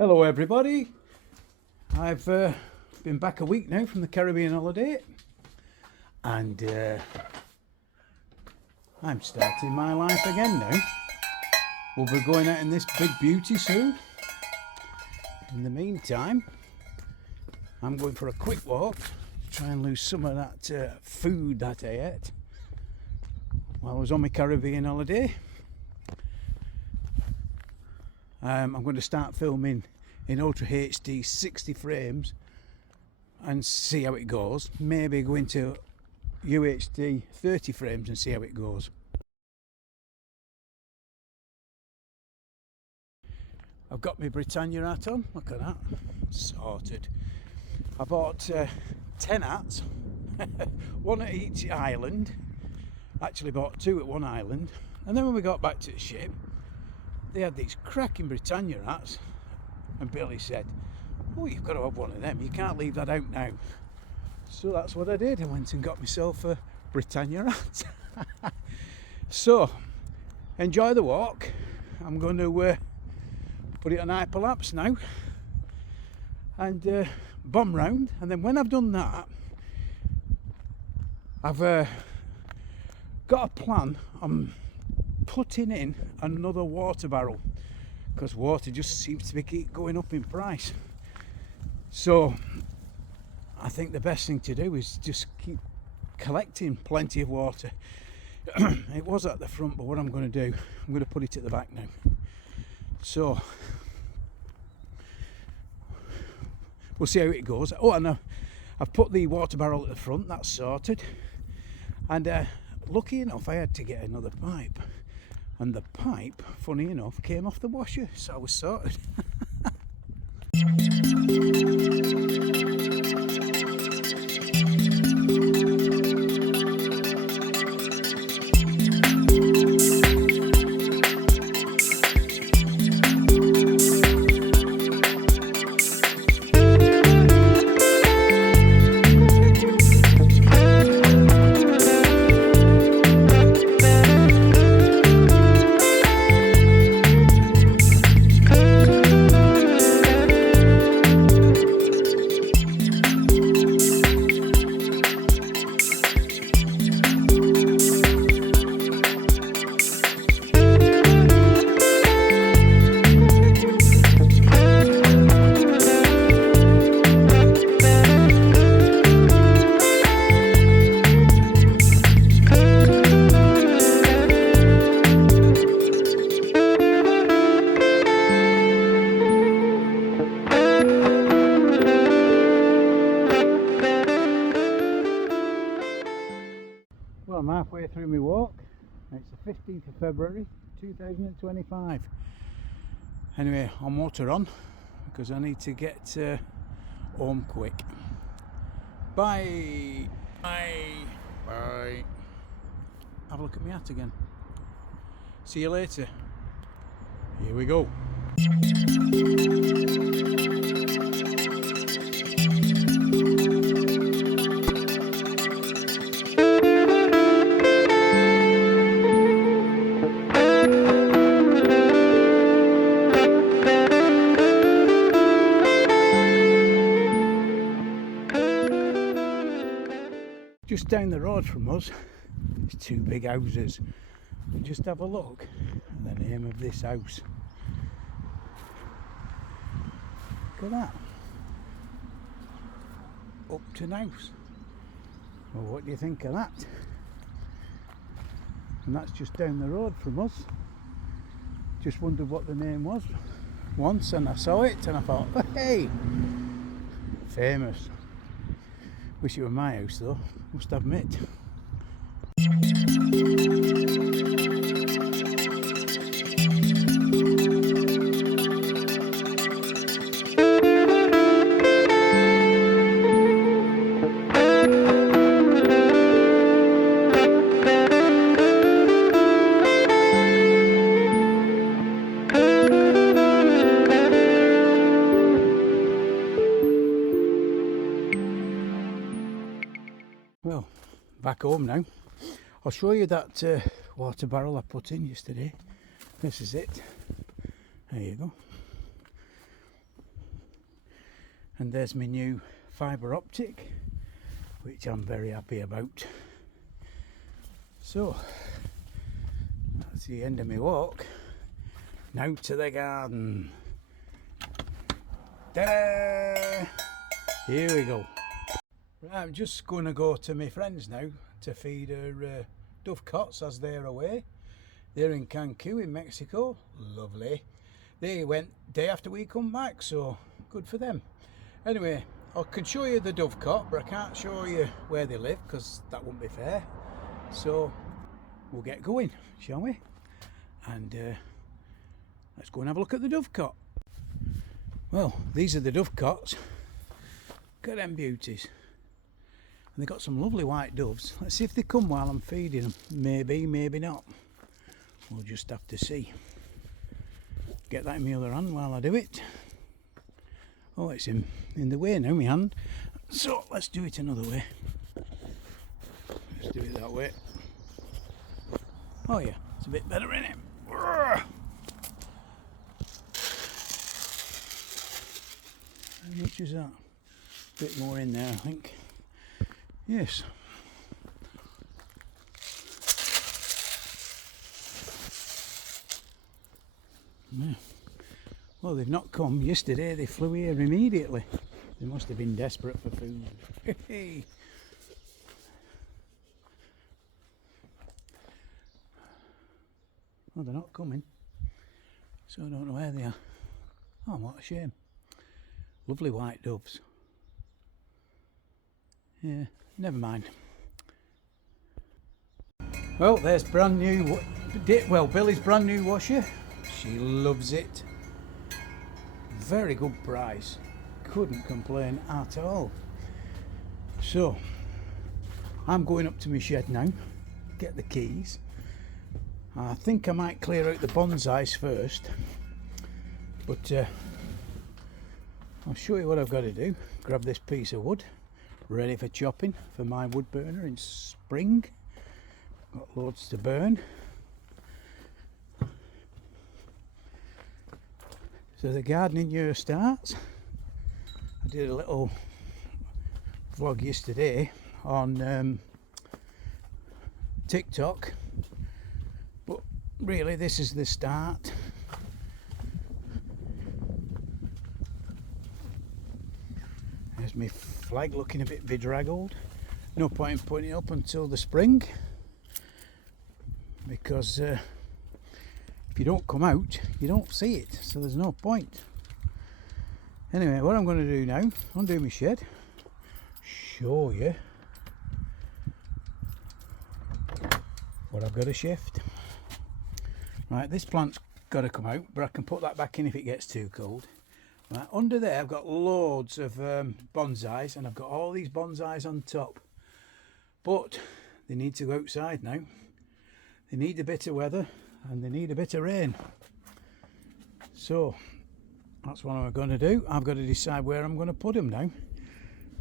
Hello everybody, I've been back a week now from the Caribbean holiday and I'm starting my life again now. We'll be going out in this big beauty soon. In the meantime, I'm going for a quick walk to try and lose some of that food that I ate while I was on my Caribbean holiday. I'm going to start filming in Ultra HD 60 frames and see how it goes. Maybe go into UHD 30 frames and see how it goes. I've got my Britannia hat on, look at that, sorted. I bought 10 hats, one at each island. Actually bought 2 at one island, and then when we got back to the ship, they had these cracking Britannia hats, and Billy said, "Oh, you've got to have one of them, you can't leave that out now." So that's what I did. I went and got myself a Britannia hat. So enjoy the walk. I'm going to put it on hyperlapse now and bomb round, and then when I've done that, I've got a plan. I'm putting in another water barrel because water just seems to be keep going up in price. So I think the best thing to do is just keep collecting plenty of water. It was at the front, but what I'm going to do, I'm going to put it at the back now. So we'll see how it goes. Oh, and I've put the water barrel at the front, that's sorted. And lucky enough, I had to get another pipe. And the pipe, funny enough, came off the washer, so I was sorted. Well, I'm halfway through my walk. It's the 15th of February 2025. Anyway, I'm motor on because I need to get home quick. Bye. Bye. Bye. Have a look at my hat again. See you later. Here we go. Just down the road from us, there's 2 big houses. And just have a look at the name of this house. Look at that. Upton House. Well, what do you think of that? And that's just down the road from us. Just wondered what the name was once, and I saw it and I thought, hey, famous. Wish it were my house though, must admit. Well, back home now. I'll show you that water barrel I put in yesterday. This is it. There you go. And there's my new fibre optic, which I'm very happy about. So that's the end of my walk. Now to the garden. Ta-da! Here we go. Right, I'm just going to go to my friends now to feed her dovecots as they're away. They're in Cancun in Mexico. Lovely. They went day after we come back, so good for them. Anyway, I can show you the dovecot, but I can't show you where they live because that wouldn't be fair. So we'll get going, shall we? And let's go and have a look at the dovecot. Well, these are the dovecots. Look at them beauties. And they've got some lovely white doves. Let's see if they come while I'm feeding them. Maybe, maybe not. We'll just have to see. Get that in my other hand while I do it. Oh, it's in the way now, my hand. So let's do it another way. Let's do it that way. Oh yeah, it's a bit better, isn't it? How much is that? A bit more in there, I think. Yes. Yeah. Well, they've not come. Yesterday they flew here immediately. They must have been desperate for food. Hey. Well, they're not coming, so I don't know where they are. Oh, what a shame. Lovely white doves. Yeah, never mind. Well, there's brand new, well, Billy's brand new washer. She loves it. Very good price. Couldn't complain at all. So, I'm going up to my shed now, get the keys. I think I might clear out the bonsais first, but I'll show you what I've got to do. Grab this piece of wood, ready for chopping for my wood burner in spring. Got loads to burn. So the gardening year starts. I did a little vlog yesterday on TikTok, but really this is the start. There's my flag looking a bit bedraggled. No point in putting it up until the spring, because if you don't come out, you don't see it, so there's no point. Anyway, what I'm going to do now, undo my shed, show you what I've got to shift. Right, this plant's got to come out, but I can put that back in if it gets too cold. Right, under there I've got loads of bonsais, and I've got all these bonsais on top, but they need to go outside now. They need a bit of weather and they need a bit of rain. So that's what I'm going to do. I've got to decide where I'm going to put them now,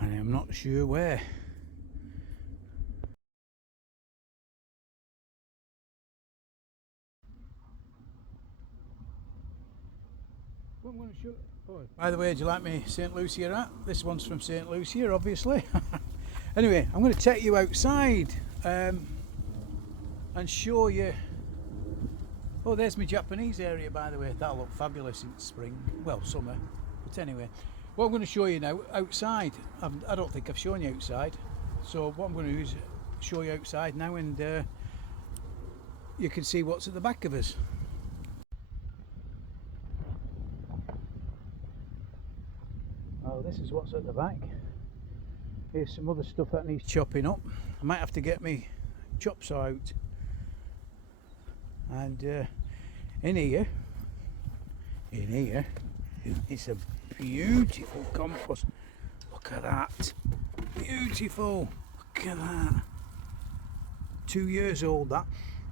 and I'm not sure where. What I'm going to show. Oh, by the way, do you like me St. Lucia hat? This one's from St. Lucia, obviously. Anyway, I'm going to take you outside and show you. Oh, there's my Japanese area, by the way. That'll look fabulous in spring, well, summer. But anyway, what I'm going to show you now outside. I don't think I've shown you outside, so what I'm going to do is show you outside now, and you can see what's at the back of us. Oh, this is what's at the back. Here's some other stuff that needs chopping up. I might have to get my chop saw out. And in here it's a beautiful compost. Look at that, beautiful. Look at that, 2 years old that.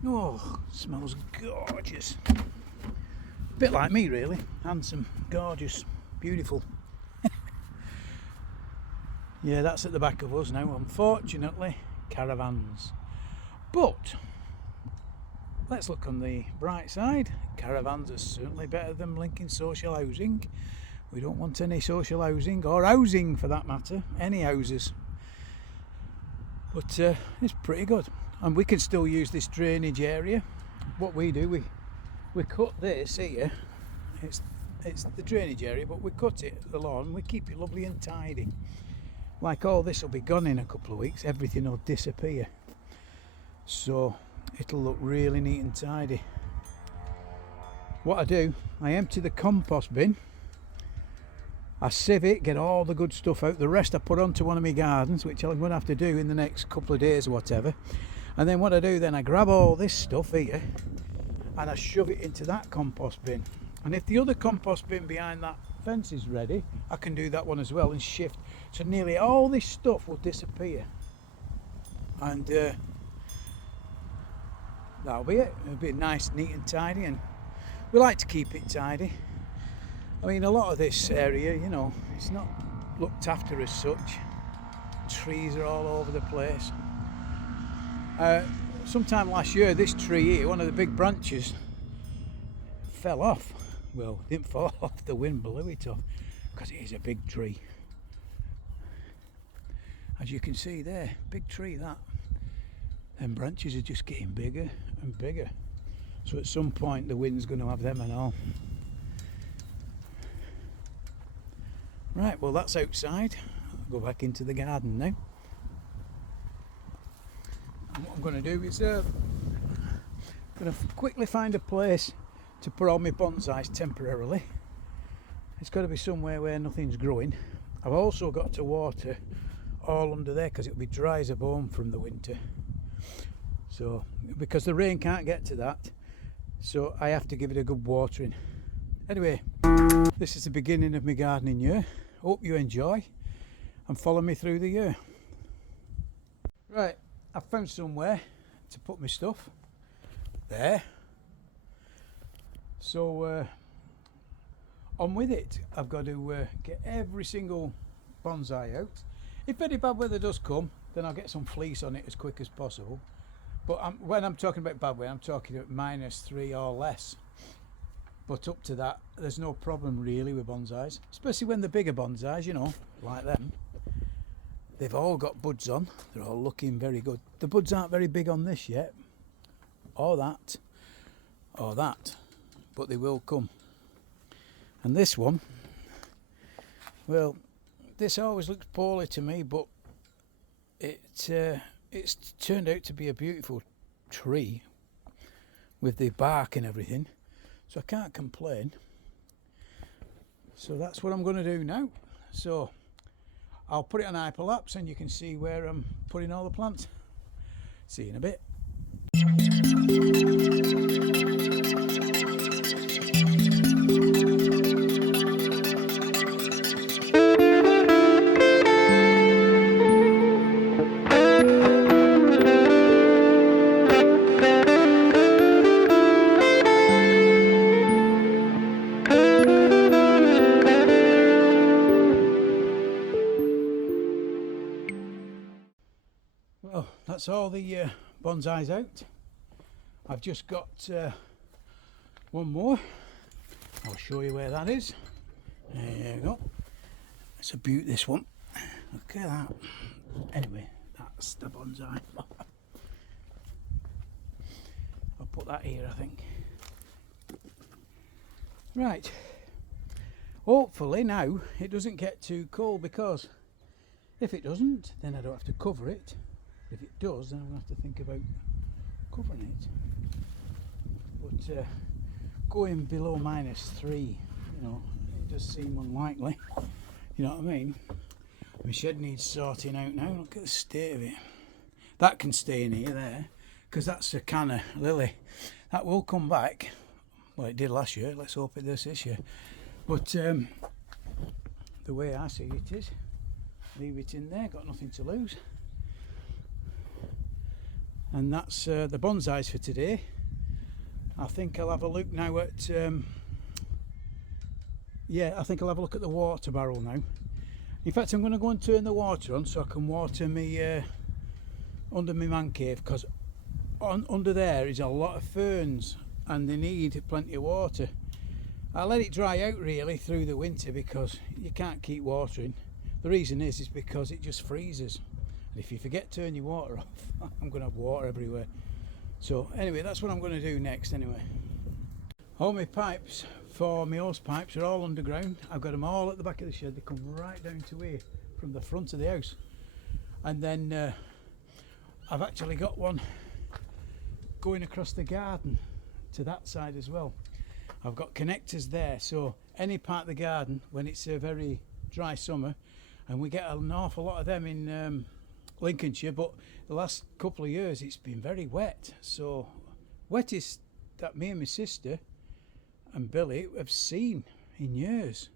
Oh, smells gorgeous. A bit like me really, handsome, gorgeous, beautiful. Yeah, that's at the back of us now. Unfortunately, caravans, but let's look on the bright side. Caravans are certainly better than linking social housing. We don't want any social housing, or housing for that matter, any houses. But it's pretty good, and we can still use this drainage area. What we do, we cut this here. It's the drainage area, but we cut it, the lawn, we keep it lovely and tidy. Like all this will be gone in a couple of weeks, everything will disappear. So it'll look really neat and tidy. What I do, I empty the compost bin, I sieve it, get all the good stuff out. The rest I put onto one of my gardens, which I'm going to have to do in the next couple of days or whatever. And then what I do then, I grab all this stuff here and I shove it into that compost bin. And if the other compost bin behind that fence is ready, I can do that one as well and shift. So nearly all this stuff will disappear. And that'll be it. It'll be nice, neat and tidy, and we like to keep it tidy. I mean, a lot of this area, you know, it's not looked after as such. Trees are all over the place. Sometime last year, this tree here, one of the big branches, fell off. Well, it didn't fall off, the wind blew it off, because it is a big tree. As you can see there, big tree that. And branches are just getting bigger and bigger. So at some point the wind's going to have them and all. Right, well that's outside. I'll go back into the garden now. And what I'm going to do is I'm going to quickly find a place to put all my bonsais temporarily. It's got to be somewhere where nothing's growing. I've also got to water all under there because it'll be dry as a bone from the winter. So, because the rain can't get to that, so I have to give it a good watering. Anyway, this is the beginning of my gardening year. Hope you enjoy and follow me through the year. Right, I've found somewhere to put my stuff. There. So on with it. I've got to get every single bonsai out. If any bad weather does come, then I'll get some fleece on it as quick as possible. But when I'm talking about bad weather, I'm talking about -3 or less. But up to that, there's no problem really with bonsais, especially when the bigger bonsais, you know, like them. They've all got buds on. They're all looking very good. The buds aren't very big on this yet, or that, or that. But they will come. And this one, well, this always looks poorly to me, but it's turned out to be a beautiful tree with the bark and everything, so I can't complain. So that's what I'm going to do now. So I'll put it on hyperlapse and you can see where I'm putting all the plants. See you in a bit. Well, that's all the bonsais out. I've just got one more. I'll show you where that is. There you go. It's a beaut, this one. Look at that. Anyway, that's the bonsai. I'll put that here, I think. Right. Hopefully now it doesn't get too cold, because if it doesn't, then I don't have to cover it. If it does, then I'll have to think about covering it. But going below -3, you know, it does seem unlikely. You know what I mean? My shed needs sorting out now. Look at the state of it. That can stay in here there, because that's a canna lily. That will come back. Well, it did last year. Let's hope it does this year. But the way I see it is, leave it in there. Got nothing to lose. And that's the bonsais for today. I think I'll have a look now at I think I'll have a look at the water barrel now. In fact, I'm going to go and turn the water on so I can water me under my man cave, because under there is a lot of ferns and they need plenty of water. I let it dry out really through the winter because you can't keep watering. The reason is because it just freezes. And if you forget to turn your water off, I'm going to have water everywhere. So anyway, that's what I'm going to do next anyway. All my pipes for my hose pipes are all underground. I've got them all at the back of the shed. They come right down to here from the front of the house. And then I've actually got one going across the garden to that side as well. I've got connectors there, so any part of the garden when it's a very dry summer, and we get an awful lot of them in Lincolnshire, but the last couple of years it's been very wet, so wettest that me and my sister and Billy have seen in years,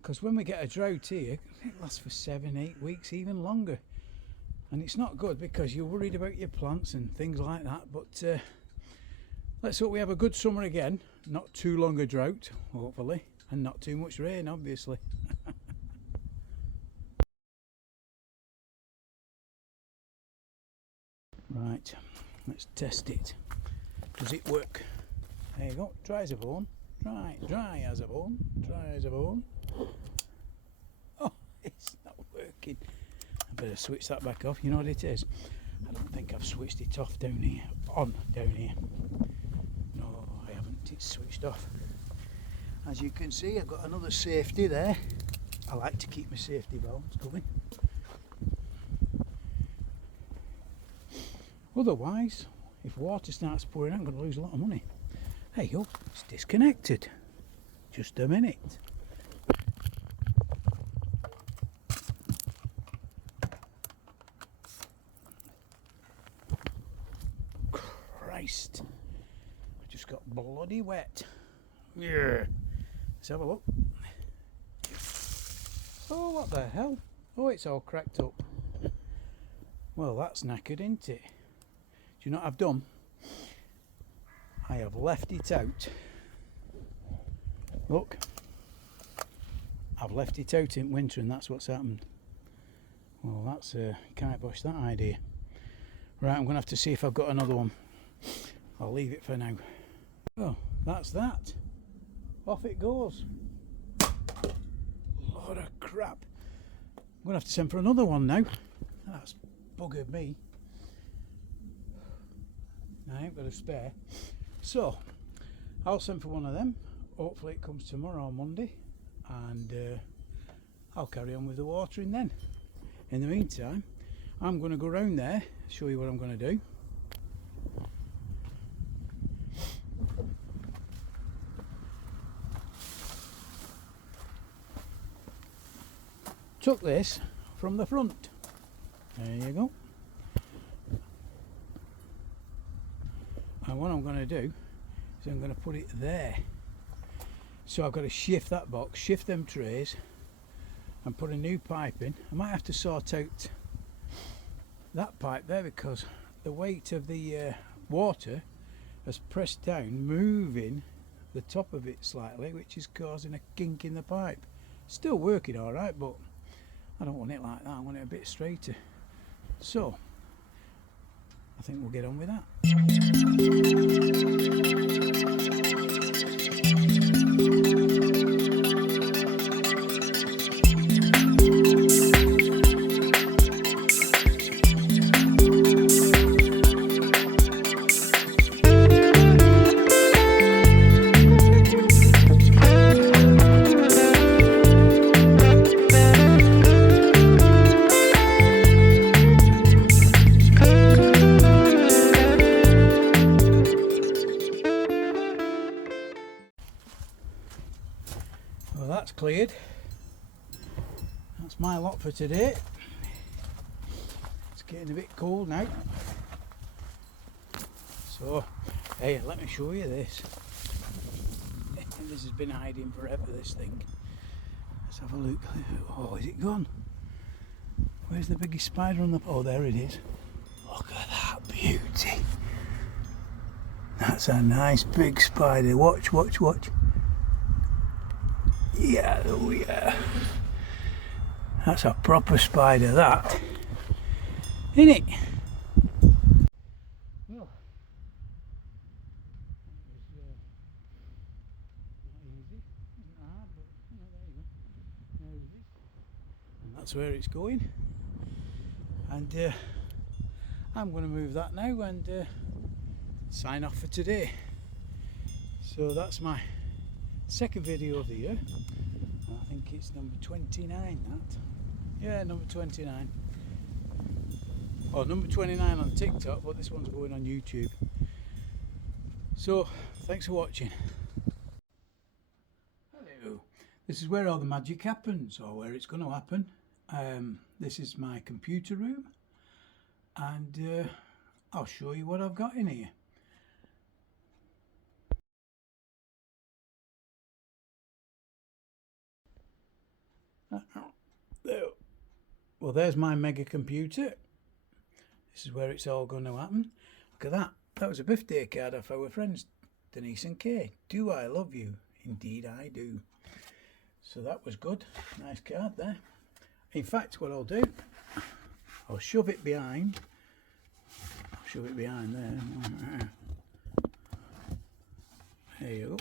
because when we get a drought here it lasts for 7-8 weeks, even longer, and it's not good because you're worried about your plants and things like that. But let's hope we have a good summer again, not too long a drought hopefully, and not too much rain obviously. Right, let's test it. Does it work? There you go, dry as a bone, dry as a bone, dry as a bone. Oh, it's not working. I better switch that back off. You know what it is? I don't think I've switched it off down here. Down here. No, I haven't. It's switched off. As you can see, I've got another safety there. I like to keep my safety valves going. Otherwise, if water starts pouring out, I'm going to lose a lot of money. Hey, yo, it's disconnected. Just a minute. Christ. I just got bloody wet. Yeah. Let's have a look. Oh, what the hell? Oh, it's all cracked up. Well, that's knackered, isn't it? Do you know what I've done? I have left it out. Look, I've left it out in winter, and that's what's happened. Well, that's kibosh that idea. Right, I'm going to have to see if I've got another one. I'll leave it for now. Oh, that's that. Off it goes. Lot of crap. I'm going to have to send for another one now. That's buggered me. I ain't got a spare. So, I'll send for one of them. Hopefully it comes tomorrow or Monday. And I'll carry on with the watering then. In the meantime, I'm going to go round there, show you what I'm going to do. Took this from the front. There you go. And what I'm going to do is I'm going to put it there. So I've got to shift that box, shift them trays, and put a new pipe in. I might have to sort out that pipe there because the weight of the water has pressed down, moving the top of it slightly, which is causing a kink in the pipe. Still working all right, but I don't want it like that. I want it a bit straighter. So I think we'll get on with that. Well, that's cleared. That's my lot for today. It's getting a bit cold now. So, hey, let me show you this. This has been hiding forever, this thing. Let's have a look. Oh, is it gone? Where's the biggest spider on the... Oh, there it is. Look at that beauty. That's a nice big spider. Watch, watch, watch. Yeah, oh yeah. That's a proper spider, that. Isn't it? Well, it was not easy. That's where it's going. And I'm going to move that now and sign off for today. So that's my second video of the year. And I think it's number 29, that. Yeah, number 29. Oh, number 29 on TikTok, but this one's going on YouTube. So, thanks for watching. Hello. This is where all the magic happens, or where it's going to happen. This is my computer room. And I'll show you what I've got in here. Well, there's my mega computer. This is where it's all going to happen. Look at that. That was a birthday card off our friends Denise and Kay. Do I love you? Indeed I do. So that was good. Nice card there. In fact, what I'll do, I'll shove it behind. I'll shove it behind there. There you go.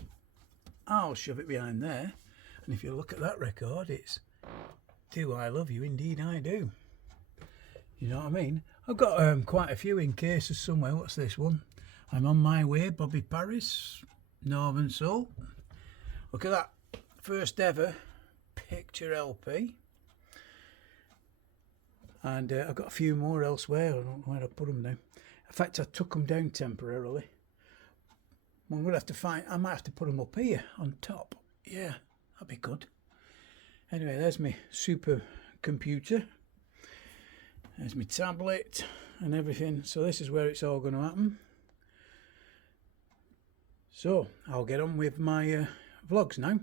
I'll shove it behind there. And if you look at that record, it's Do I Love You? Indeed I Do. You know what I mean? I've got quite a few in cases somewhere. What's this one? I'm on My Way, Bobby Paris, Northern Soul. Look at that. First ever picture LP. And I've got a few more elsewhere. I don't know where I put them now. In fact, I took them down temporarily. I'm going to have to find, I might have to put them up here on top. Yeah, that'd be good. Anyway, there's my super computer. There's my tablet and everything. So this is where it's all going to happen. So I'll get on with my vlogs now.